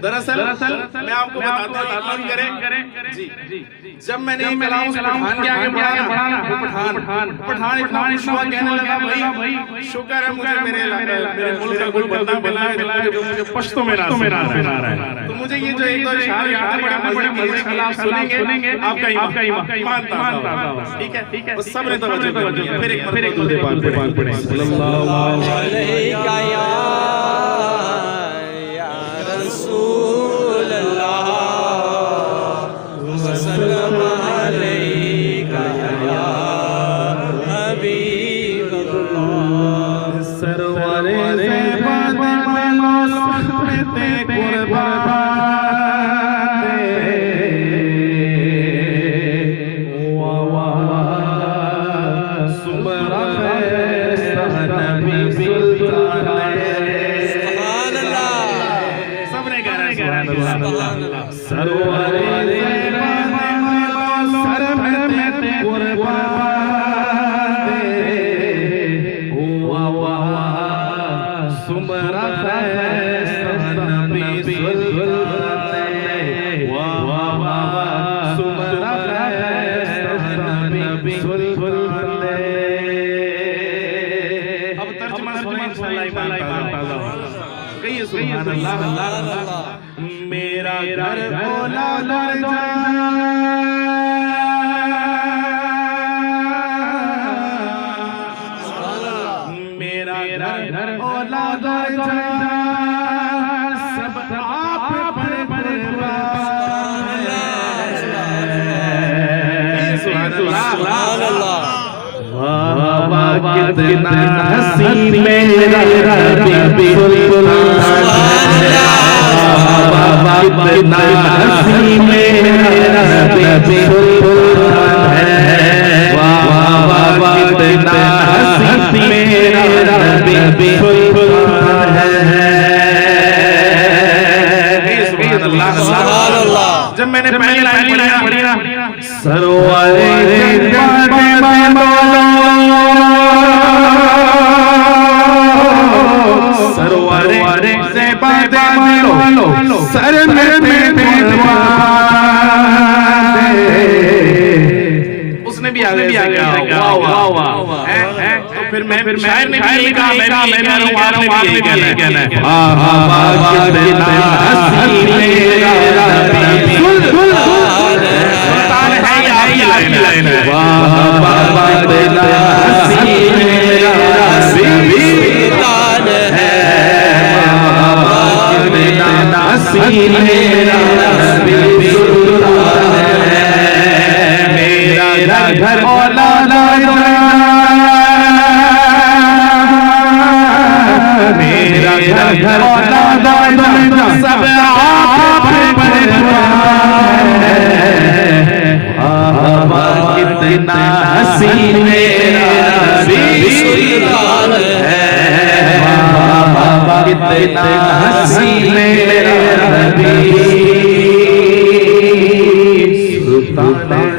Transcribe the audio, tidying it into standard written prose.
दरअसल मैं आपको बताता हूँ जी जब मैंने कलाम पठान के आगे बढ़ाना पठान इतना खुशवा कहने लगा भाई शुक्र है मुझे मेरे मुल्क का कोई बंदा मिला है जो मुझे पश्तो में रहा है। तो मुझे ये जो एक दो इशारे याद बड़ा मजे कलाम सुनेंगे आपका ईमान ताज़ा। ठीक है उस सब ने तवज्जो दी। फिर एक मुद्दे पाक पढ़ें सल्लल्लाहु अलैहि मेरा घर मेरा घर सब आप पर कितना हसीन मेरा रबी कितना हसीन मेरा रबी है वाह कितना हसीन मेरा रबी है। सुभान अल्लाह। जब मैंने पहली लाइन पढ़ी ना सरवारे सर उसने भी आगे तो फिर शायर ने कहा मैं कहना मेरा घर मेरा घर सब आप कितना हसीन मेरा सुल्तान है कितना हसीन मेरा सुल्तान है।